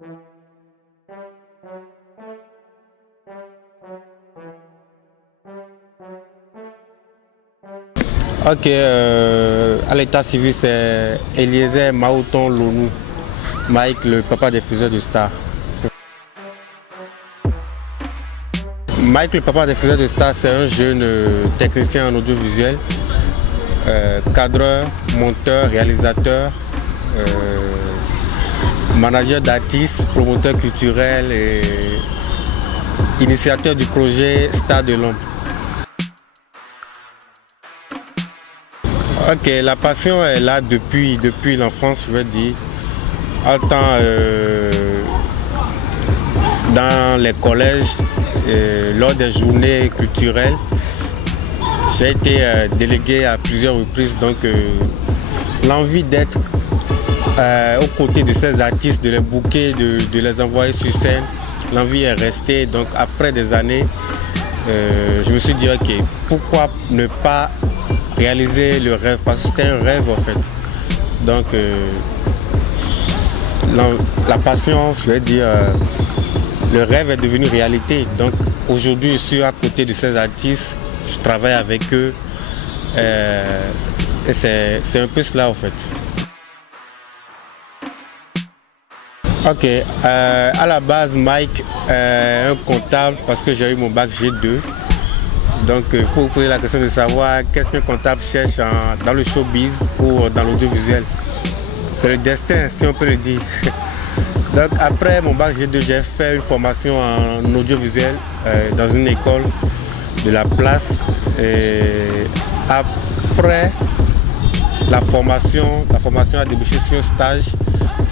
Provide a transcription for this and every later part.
Ok, à l'état civil, c'est Eliezer Maouton Lonou, Mike, le papa des faiseurs de stars. Mike, le papa des faiseurs de stars, c'est un jeune technicien en audiovisuel, cadreur, monteur, réalisateur, manager d'artistes, promoteur culturel et initiateur du projet Star de l'Ombre. Ok, la passion est là depuis l'enfance, je veux dire. Autant dans les collèges, lors des journées culturelles, j'ai été délégué à plusieurs reprises. Donc l'envie d'être aux côtés de ces artistes, de les booker, de les envoyer sur scène, l'envie est restée. Donc après des années, je me suis dit ok, pourquoi ne pas réaliser le rêve, parce que c'était un rêve en fait. Donc la passion, je vais dire, le rêve est devenu réalité. Donc aujourd'hui je suis à côté de ces artistes, je travaille avec eux et c'est un peu cela en fait. Ok, à la base Mike est un comptable parce que j'ai eu mon bac G2. Donc il faut vous poser la question de savoir qu'est-ce qu'un comptable cherche dans le showbiz ou dans l'audiovisuel. C'est le destin, si on peut le dire. Donc après mon bac G2, j'ai fait une formation en audiovisuel dans une école de la place. Et après la formation a débouché sur un stage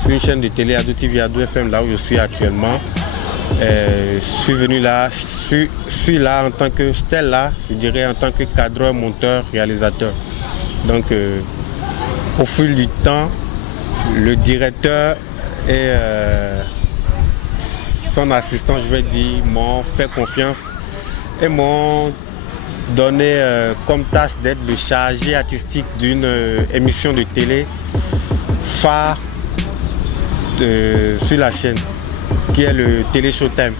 sur une chaîne de télé Ado TV, Ado FM, là où je suis actuellement. Je suis venu là, je suis là en tant que, j'étais là, je dirais, en tant que cadreur, monteur, réalisateur. Donc, au fil du temps, le directeur et son assistant, je vais dire, m'ont fait confiance et m'ont donné comme tâche d'être le chargé artistique d'une émission de télé phare sur la chaîne, qui est le Télé Showtime.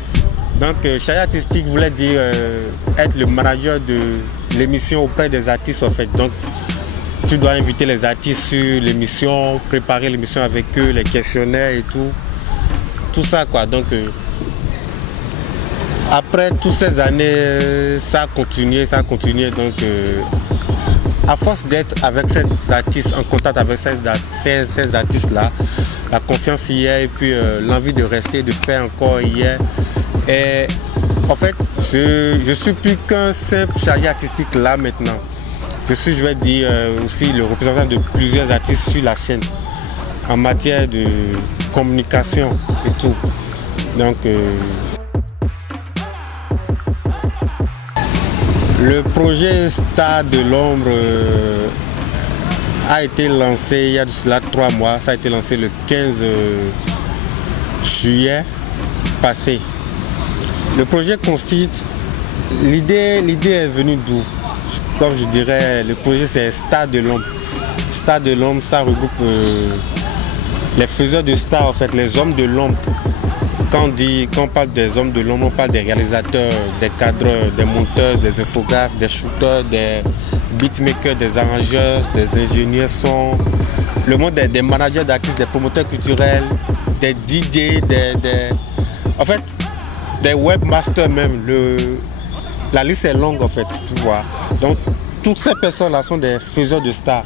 Donc chargé artistique voulait dire être le manager de l'émission auprès des artistes en fait. Donc tu dois inviter les artistes sur l'émission, préparer l'émission avec eux, les questionnaires et tout ça quoi. Donc après toutes ces années, ça a continué. Donc à force d'être avec ces artistes, en contact avec ces artistes-là, la confiance y est et puis l'envie de rester, de faire encore y est. Et en fait, je ne suis plus qu'un simple chargé artistique là maintenant. Je suis, je vais dire, aussi le représentant de plusieurs artistes sur la chaîne en matière de communication et tout. Donc, le projet Star de l'Ombre a été lancé il y a de cela 3 mois. Ça a été lancé le 15 juillet passé. Le projet consiste, l'idée est venue d'où? Comme je dirais, le projet c'est Star de l'Ombre. Star de l'Ombre, ça regroupe les faiseurs de stars, en fait, les hommes de l'ombre. Quand on parle des hommes de l'ombre, on parle des réalisateurs, des cadreurs, des monteurs, des infographes, des shooters, des beatmakers, des arrangeurs, des ingénieurs son, le monde des managers d'artistes, des promoteurs culturels, des DJ, en fait, des webmasters même. La liste est longue en fait, tu vois. Donc toutes ces personnes-là sont des faiseurs de stars.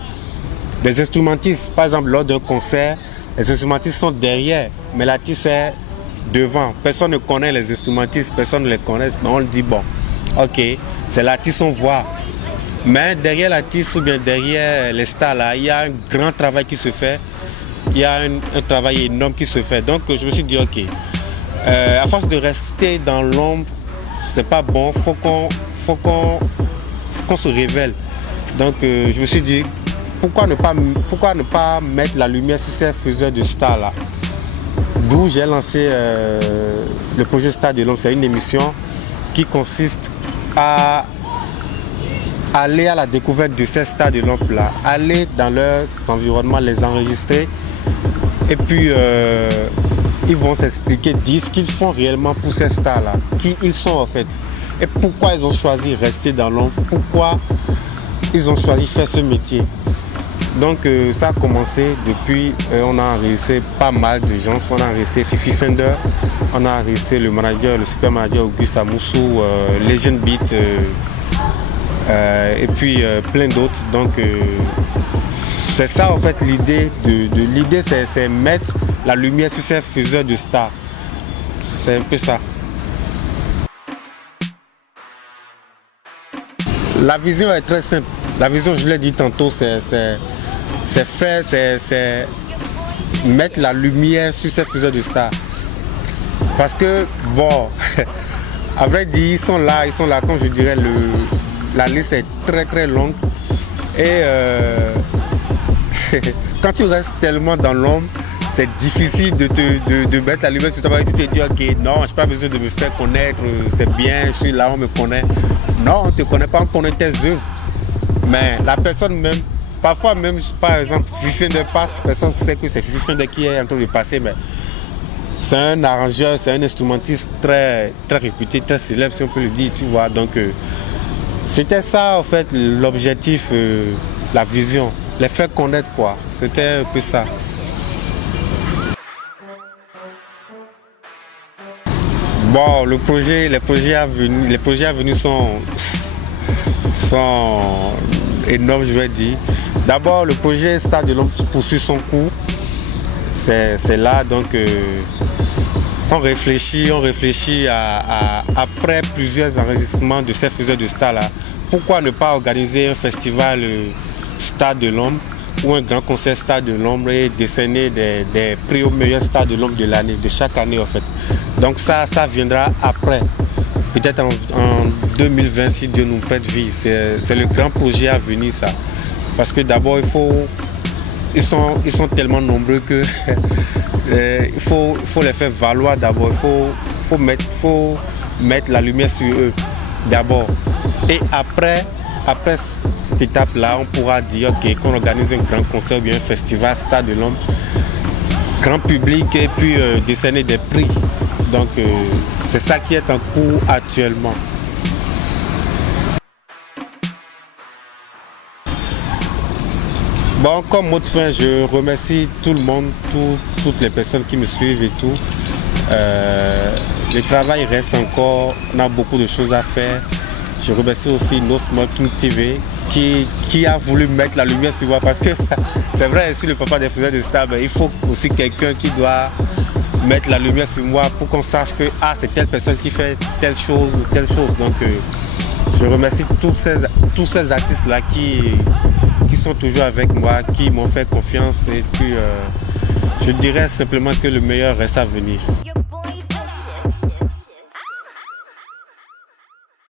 Des instrumentistes, par exemple lors d'un concert, les instrumentistes sont derrière, mais l'artiste est devant. Personne ne connaît les instrumentistes, personne ne les connaît. On le dit bon, ok, c'est l'artiste, on voit. Mais derrière l'artiste ou bien derrière les stars là, il y a un grand travail qui se fait. Il y a un travail énorme qui se fait. Donc je me suis dit ok, à force de rester dans l'ombre, c'est pas bon, faut qu'on se révèle. Donc je me suis dit pourquoi ne pas mettre la lumière sur ces faiseurs de stars là. D'où j'ai lancé le projet Star de l'Ombre. C'est une émission qui consiste à aller à la découverte de ces stars de l'ombre là, aller dans leur environnement, les enregistrer et puis ils vont s'expliquer, dire ce qu'ils font réellement pour ces stars-là, qui ils sont en fait, et pourquoi ils ont choisi de rester dans l'ombre, pourquoi ils ont choisi de faire ce métier. Donc ça a commencé depuis, on a enregistré pas mal de gens, on a enregistré Fifi Fender, on a enregistré le manager, le super manager Auguste Amoussou, Legend Beat, et puis plein d'autres. Donc c'est ça en fait l'idée, l'idée c'est mettre la lumière sur ces faiseurs de stars. C'est un peu ça. La vision est très simple. La vision, je l'ai dit tantôt, c'est mettre la lumière sur ces faiseurs de stars. Parce que, bon, à vrai dire, ils sont là, comme je dirais, la liste est très très longue. Et quand tu restes tellement dans l'ombre, c'est difficile de mettre la lumière sur toi. Tu te dis, ok, non, je n'ai pas besoin de me faire connaître, c'est bien, je suis là, on me connaît. Non, on ne te connaît pas, on connaît tes œuvres. Mais la personne même, parfois même, par exemple, Fifi Fender passe, personne ne sait que c'est Fifi Fender qui est en train de passer, mais c'est un arrangeur, c'est un instrumentiste très, très réputé, très célèbre, si on peut le dire, tu vois. Donc, c'était ça, en fait, l'objectif, la vision, les faire connaître, quoi. C'était un peu ça. Bon, les projets à venir sont énormes, je vais dire. D'abord, le projet Star de l'Ombre qui poursuit son cours. C'est là, donc, on réfléchit après plusieurs enregistrements de ces faiseurs de stars là. Pourquoi ne pas organiser un festival Star de l'Ombre ou un grand concert Star de l'Ombre et décerner des prix aux meilleurs stars de l'Ombre de l'année, de chaque année en fait. Donc ça viendra après, peut-être en 2020 si Dieu nous prête vie. C'est le grand projet à venir ça. Parce que d'abord ils sont tellement nombreux que il faut les faire valoir d'abord. Il faut mettre la lumière sur eux d'abord. Et après cette étape-là, on pourra dire qu'on organise un grand concert ou bien un festival Star de l'Ombre, grand public et puis décerner des prix. Donc c'est ça qui est en cours actuellement. Bon, comme mot de fin, je remercie tout le monde, toutes les personnes qui me suivent et tout. Le travail reste encore, on a beaucoup de choses à faire. Je remercie aussi No Smoking TV qui a voulu mettre la lumière sur moi parce que c'est vrai, je suis le papa des faiseurs de stars, mais il faut aussi quelqu'un qui doit mettre la lumière sur moi pour qu'on sache que c'est telle personne qui fait telle chose ou telle chose. Donc je remercie tous ces artistes-là qui sont toujours avec moi, qui m'ont fait confiance et puis je dirais simplement que le meilleur reste à venir.